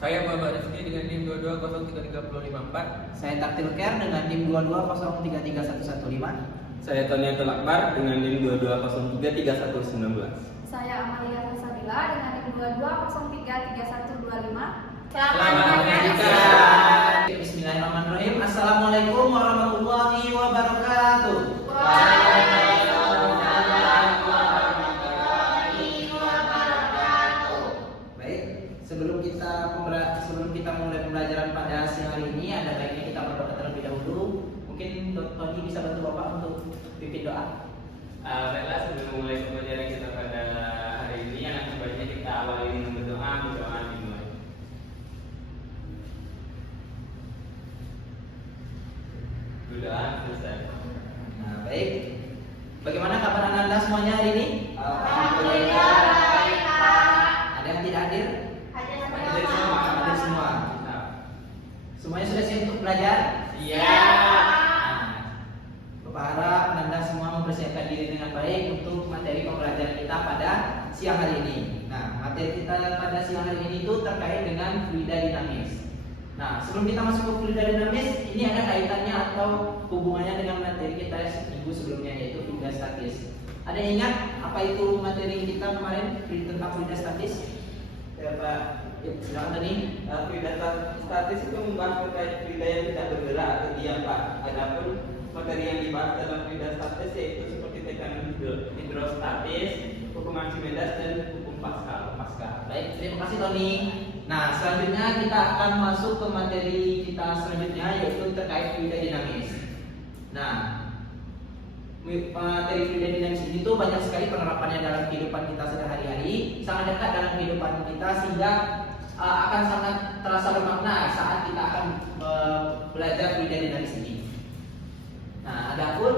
Saya Bapak Rizky dengan NIM 2203354. Saya Taktil Care dengan NIM 220331115. Saya Tony Abdul Akbar dengan NIM 220333119. Saya Amalia Rasabila dengan NIM 220333125. Selamat menyaksikan. Bismillahirrahmanirrahim. Assalamualaikum warahmatullahi wabarakatuh. Baik, sebelum kita mulai pembelajaran pada siang hari ini, ada baiknya kita berdoa terlebih dahulu. Mungkin Tony bisa bantu Bapak untuk pimpin doa. Baiklah, sebelum mulai pembelajaran kita pada hari ini, yang sebaiknya kita awali dengan berdoa dimulai. Berdoa selesai. Nah, baik. Bagaimana kabar Anda semuanya hari ini? Alhamdulillah baik, Pak. Ada yang tidak hadir? Hadir Hadir semua. semua. Semuanya sudah siap untuk belajar? Iya. Nah, Bapak harap Anda semua mempersiapkan diri dengan baik untuk materi pembelajaran kita pada siang hari ini. Nah, materi kita pada siang hari ini itu terkait dengan fluida dinamis. Nah, sebelum kita masuk ke fluida dinamis, ini ada kaitannya atau hubungannya dengan materi kita minggu sebelumnya, yaitu fluida statis. Ada yang ingat apa itu materi kita kemarin tentang fluida statis? Ya Pak, silakan tadi. Fluida statis itu membahas terkait fluida yang tidak bergerak atau diam Pak. Adapun materi yang dibahas dalam fluida statis yaitu seperti tekanan hidrostatis, hukum Archimedes dan hukum Pascal. Baik, terima kasih Tony. Nah, selanjutnya kita akan masuk ke materi kita selanjutnya, yaitu terkait fluida dinamis. Nah, materi fluida dinamis ini tuh banyak sekali penerapannya dalam kehidupan kita sehari-hari, sangat dekat dalam kehidupan kita sehingga akan sangat terasa bermakna saat kita akan belajar fluida dinamis ini. Nah, adapun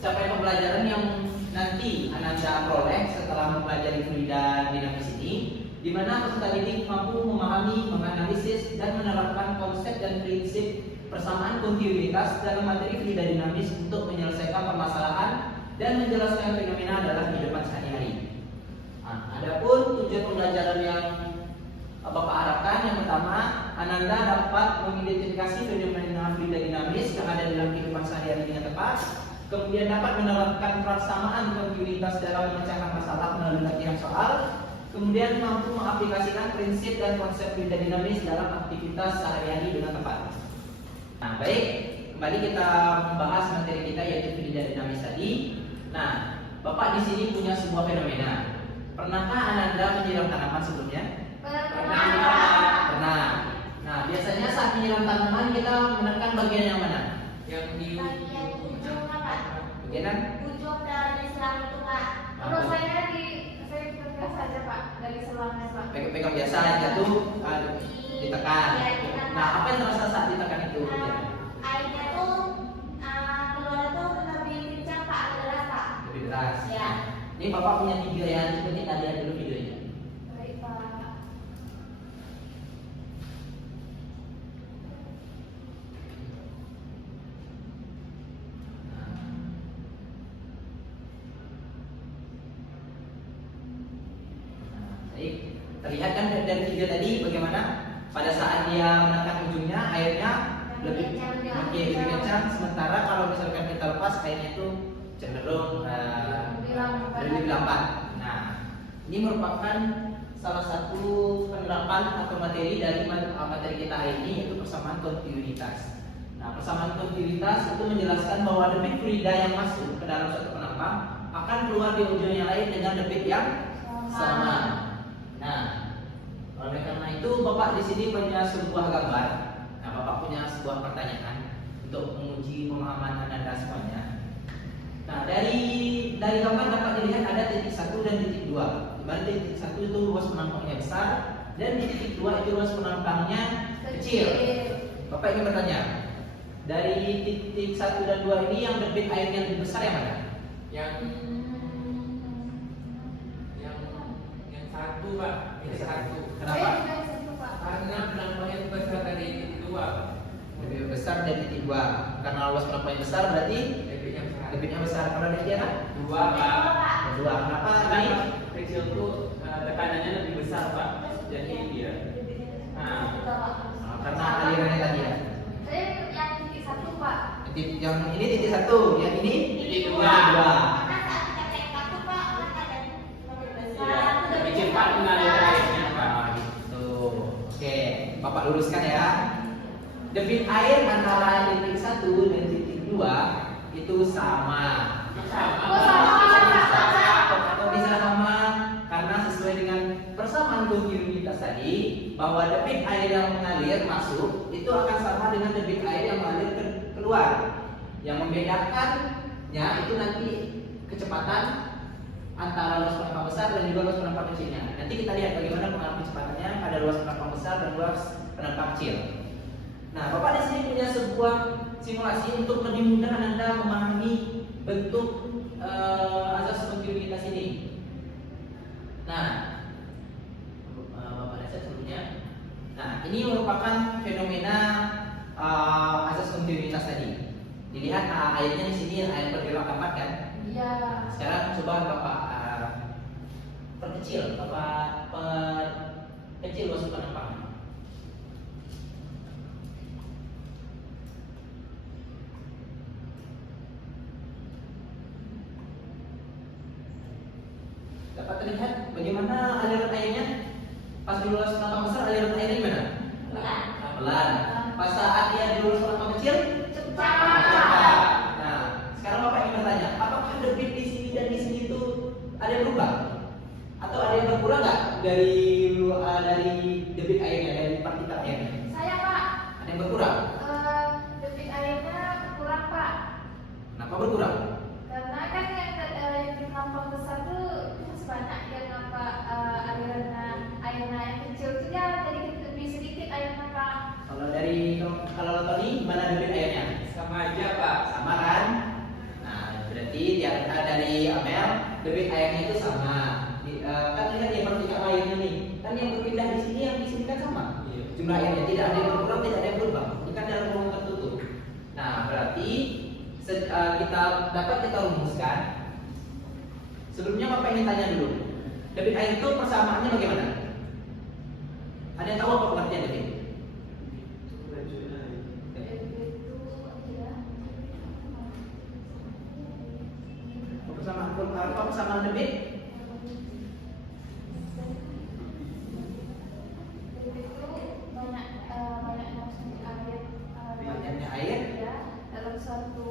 capaian pembelajaran yang nanti Anda peroleh setelah mempelajari fluida dinamis ini, di mana peserta didik mampu memahami, menganalisis, dan menerapkan konsep dan prinsip persamaan kontinuitas dalam materi fluida dinamis untuk menyelesaikan permasalahan dan menjelaskan fenomena dalam kehidupan sehari-hari. Nah, adapun tujuan pembelajaran yang Bapak harapkan, yang pertama, Ananda dapat mengidentifikasi fenomena fluida dinamis yang ada dalam kehidupan sehari-hari dengan tepat, kemudian dapat menerapkan persamaan kontinuitas dalam memecahkan masalah melalui latihan soal, kemudian mampu mengaplikasikan prinsip dan konsep fluida dinamis dalam aktivitas sehari-hari dengan tepat. Nah, baik, kembali kita membahas materi kita yaitu fluida dinamis tadi. Nah, Bapak di sini punya sebuah fenomena. Pernahkah Anda menyiram tanaman sebelumnya? Pernah. Nah, biasanya saat menyiram tanaman kita menekan bagian yang mana? Yang di Bagian ujung apa? Bagian Ujung dari selang itu, Pak. Kalau saya pegang saja, Pak, dari selangnya, Pak. pegang biasa jatuh ditekan. Iya, ditekan. Nah, apa yang terasa saat ditekan itu? Airnya tuh keluar tuh lebih kencang, Pak, lebih deras, Pak. Lebih deras. Ya. Ini Bapak punya video ya, coba kita lihat dulu videonya. Baik, Pak. Baik, terlihat kan dari video tadi bagaimana pada saat dia menekan ujungnya airnya lebih kencang, sementara kalau misalkan kita lepas airnya itu cenderung lebih lambat. Nah, ini merupakan salah satu penerapan atau materi dari materi kita hari ini, yaitu persamaan kontinuitas. Nah, persamaan kontinuitas itu menjelaskan bahwa debit fluida yang masuk ke dalam suatu penambang akan keluar di ujung yang lain dengan debit yang sama. Nah, oleh karena itu Bapak di sini punya sebuah gambar. Nah, Bapak punya sebuah pertanyaan untuk menguji pemahaman Anda semuanya. Nah, dari gambar dapat dilihat ada titik 1 dan titik 2. Di mana titik 1 itu luas penampangnya besar dan di titik 2 itu luas penampangnya kecil. Bapak ingin bertanya, dari titik 1 dan 2 ini yang debit airnya lebih besar yang mana? yang satu Pak, yang satu. Kenapa? Karena penampangnya lebih besar dari titik 2. Lebih besar dari titik 2. Karena luas penampangnya besar berarti debitnya besar. Kalau dari dia kan? 2 Pak. 2. Kenapa? Karena Ini kecil tuh tekanannya lebih besar Pak. Jadi dia Nah, Sudah, Pak. Karena alirannya tadi ya. Saya yang titik 1, Pak. Yang ini titik 1, yang ini Titik titik 2. dua. Karena saat kita naik kartu, Pak, kan ada Iya, lebih cepat mengalir airnya, Pak. Nah, gitu. Oke, Bapak luruskan ya. Debit air antara titik 1 dan titik 2 itu sama. Sama. Oh, sama. Atau bisa sama karena sesuai dengan persamaan kontinuitas tadi bahwa debit air yang mengalir masuk itu akan sama dengan debit air yang mengalir keluar. Yang membedakannya itu nanti kecepatan antara luas penampang besar dan juga luas penampang kecilnya. Nanti kita lihat bagaimana pengaruh kecepatannya pada luas penampang besar dan luas penampang kecil. Nah, Bapak di sini punya sebuah simulasi untuk lebih mudah Anda memahami bentuk asas kontinuitas ini. Nah, Bapak lihat sebelumnya. Nah, ini merupakan fenomena asas kontinuitas tadi. Dilihat airnya di sini air bergerak lambat kan? Iya. Sekarang coba Bapak perkecil, Bapak perkecil luas penampang. Dapat terlihat bagaimana aliran airnya? Pas di luas penampang besar aliran airnya gimana? Pelan. Pelan. Pas saat dia di luas penampang kecil, Cepat. cepat. Nah, sekarang Bapak ingin bertanya, apakah debit di sini dan di sini itu ada yang berubah? Atau ada yang berkurang nggak dari debit airnya, dari partikel airnya? Saya, Pak, Ada yang berkurang? debit airnya kurang, Pak. Kenapa berkurang? Karena kan yang di kampung besar tuh masih banyak yang alirannya airnya yang kecil tuh ya jadi lebih sedikit airnya, Pak. Kalau Tony mana debit airnya? Sama aja, Pak. Sama kan? Nah, berarti dari Amel debit airnya itu sama. Kan lihat yang partikel airnya nih, kan yang berpindah di sini yang di sini kan sama. Iya. Jumlah airnya tidak ada yang berkurang, tidak ada yang berubah. Ini kan dalam ruang tertutup. Nah, berarti kita rumuskan. Sebelumnya Bapak ingin tanya dulu, debit air itu persamaannya bagaimana? Ada yang tahu apa pengertian debit? Persamaan debit? Banyaknya air? Ya, dalam suatu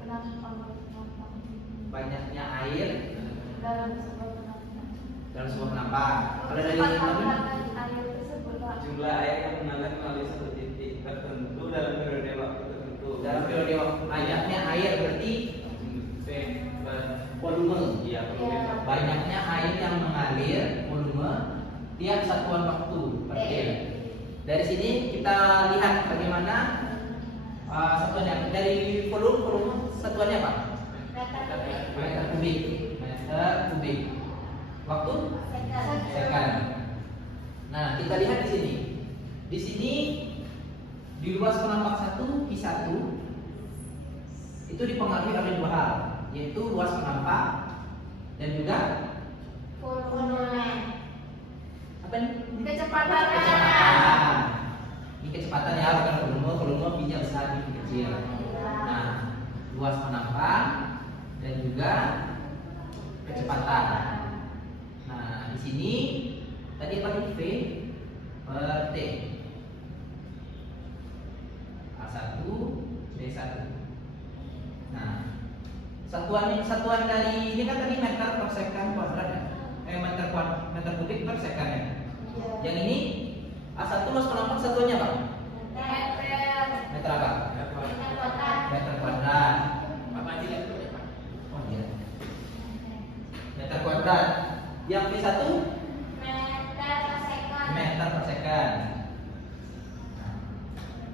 penampang. Banyaknya air Dalam sebuah penampang. dalam sebuah penampang. Kalau dari Cepat ini penambangan air tersebut, Pak. jumlah air yang mengalir melalui satu titik tertentu dalam periode waktu tertentu. dalam periode waktu banyaknya air berarti volume. Iya, Iya. Banyaknya air yang mengalir volume tiap satuan waktu per detik. Dari sini kita lihat bagaimana satuannya. Dari volume satuannya apa? Meter kubik. Meter kubik. Waktu second. Nah, kita lihat di sini. Di sini di luas penampang 1 Q1 itu dipengaruhi oleh dua hal, yaitu luas penampang dan juga apa nih? Kecepatannya. Kecepatan. Ini kecepatan ya, bukan volume B-nya besar, B kecil. Nah, luas penampang dan juga kecepatan. Nah, di sini tadi apa nih? V per T. A1 B1. Nah, satuan dari ini kan tadi meter per second kuadrat ya. Meter kubik per second ya. Yang ini A1 luas penampang satuannya apa? Meter apa? Meter kuadrat. Apa dilihat dulu ya, Pak? Oh iya. Meter kuadrat. Yang V1 meter per second. Nah,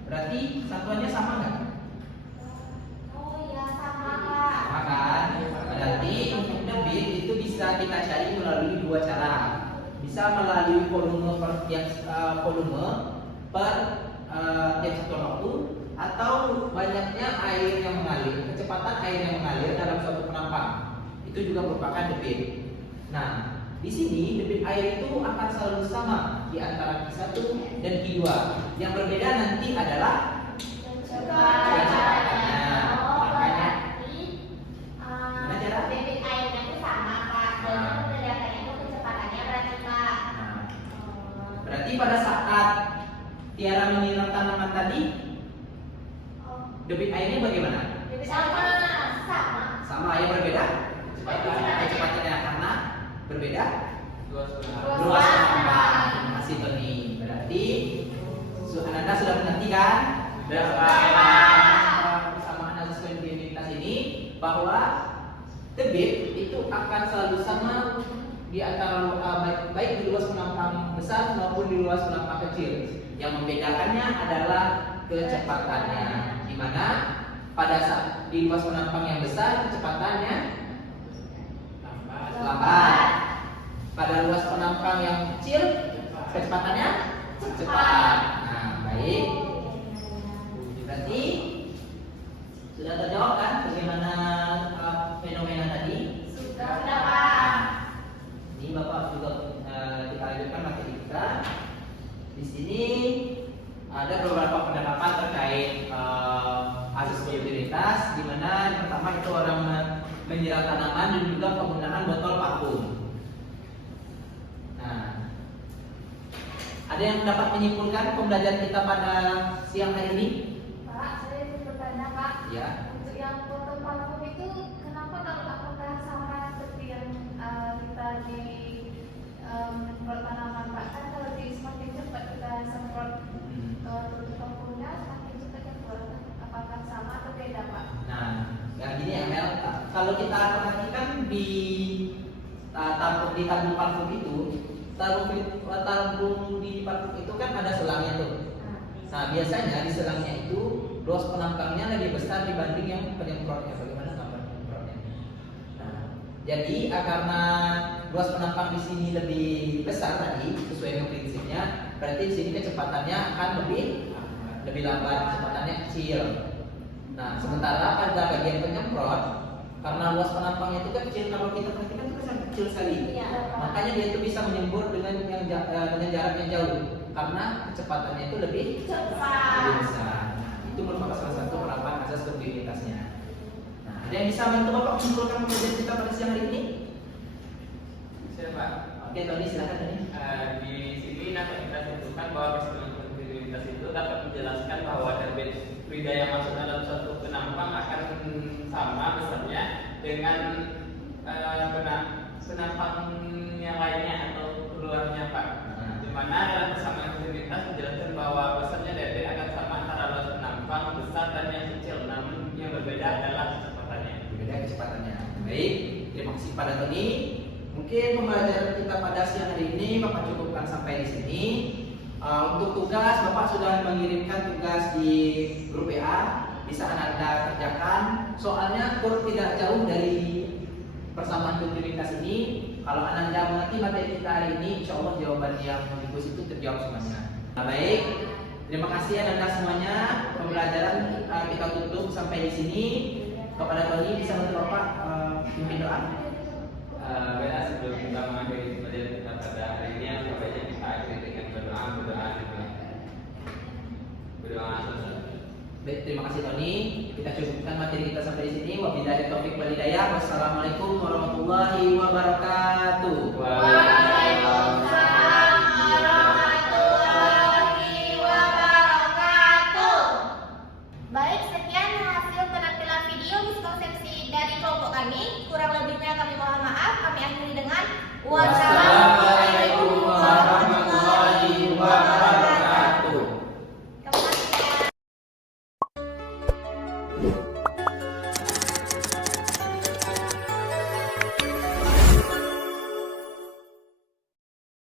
berarti satuannya sama nggak? Sama kan? Berarti untuk debit itu bisa kita cari melalui dua cara. Bisa melalui volume per tiap satuan waktu, atau banyaknya air yang mengalir, kecepatan air yang mengalir dalam suatu penampang. Itu juga merupakan debit. Nah, di sini debit air itu akan selalu sama di antara Q1 dan Q2. Yang berbeda nanti adalah kecepatannya. Makanya gimana cara? debit airnya itu sama Pak, dan membedakannya itu kecepatannya berarti Pak. Nah, berarti pada saat Tiara menyiram tanaman tadi, debit airnya bagaimana? Debit airnya sama. Sama, yang berbeda? Kecepatannya karena berbeda? Luas penampak. Terima kasih Tony. Berarti Anda sudah mengerti kan? Persamaan asas kontinuitas ini bahwa debit itu akan selalu sama di antara baik di luas penampang besar maupun di luas penampang kecil. Yang membedakannya adalah kecepatannya, di mana pada saat di luas penampang yang besar kecepatannya lambat. Pada luas penampang yang kecil kecepatannya cepat. Nah, baik. Berarti sudah terjawab kan bagaimana fenomena tadi? Sudah Pak. Ini Bapak juga kita lanjutkan materi kita. Di sini ada beberapa penerapan terkait asas kontinuitas, di mana yang pertama itu orang menyiram tanaman dan juga penggunaan botol vakum. Nah, ada yang dapat menyimpulkan pembelajaran kita pada siang hari ini? Pak, saya ingin bertanya Pak. Ya. Untuk yang botol vakum itu kenapa kalau apakah sama seperti yang kita di semprot tanaman Pak? Kan kalau di semakin cepat kita semprot tutup vakumnya semakin cepat yang keluar. Apakah sama atau beda Pak? Nah, yang gini ya Mel, kalau kita perhatikan di tabung parfum itu, tabung di parfum itu kan ada selangnya tuh. Nah, biasanya di selangnya itu luas penampangnya lebih besar dibanding yang penyemprotnya. Bagaimana gambar penyemprotnya? Nah, jadi karena luas penampang di sini lebih besar tadi sesuai dengan prinsipnya, berarti di sini kecepatannya akan lebih lambat, kecepatannya kecil. Nah, sementara pada bagian penyemprot, karena luas penampangnya itu kecil, kalau kita perhatikan itu sangat kecil sekali. Iya. Makanya dia itu bisa menyembur dengan dengan jarak yang jauh, karena kecepatannya itu lebih besar. Itu merupakan salah satu penerapan asas kontinuitasnya. Nah, ada yang bisa bantu Bapak menyimpulkan pembelajaran kita pada siang hari ini? Siapa? Oke, Tony silakan Tony. Di sini dapat kita simpulkan bahwa keseluruhan kontinuitas itu dapat menjelaskan bahwa debit fluida yang masuk dalam suatu penampang akan sama besarnya dengan penampang yang lainnya atau luarnya Pak. Di mana dalam persamaan kontinuitas menjelaskan bahwa besarnya debit akan sama antara luas penampang besar dan yang kecil, namun yang berbeda adalah kecepatannya. Berbeda kecepatannya. Baik, terima kasih pada Tony. Mungkin pembelajaran kita pada siang hari ini Bapak cukupkan sampai di sini. Untuk tugas, Bapak sudah mengirimkan tugas di grup WA. Bisa Anda kerjakan. Soalnya tidak jauh dari persamaan kontinuitas ini. Kalau Anda mengerti materi kita hari ini, insya Allah jawaban yang bagus itu terjawab semuanya. Nah, baik, terima kasih Anda semuanya. Pembelajaran kita tutup sampai di sini. Kepada Tony bisa bantu Bapak pimpin doa. Baiklah, sebelum kita mengakhiri pembelajaran kita pada hari ini, sebaiknya kita akhiri dengan berdoa selesai. Baik, terima kasih Tony. Kita cukupkan materi kita sampai di sini. Wabillahi taufiq wal hidayah. Wassalamualaikum warahmatullahi wabarakatuh.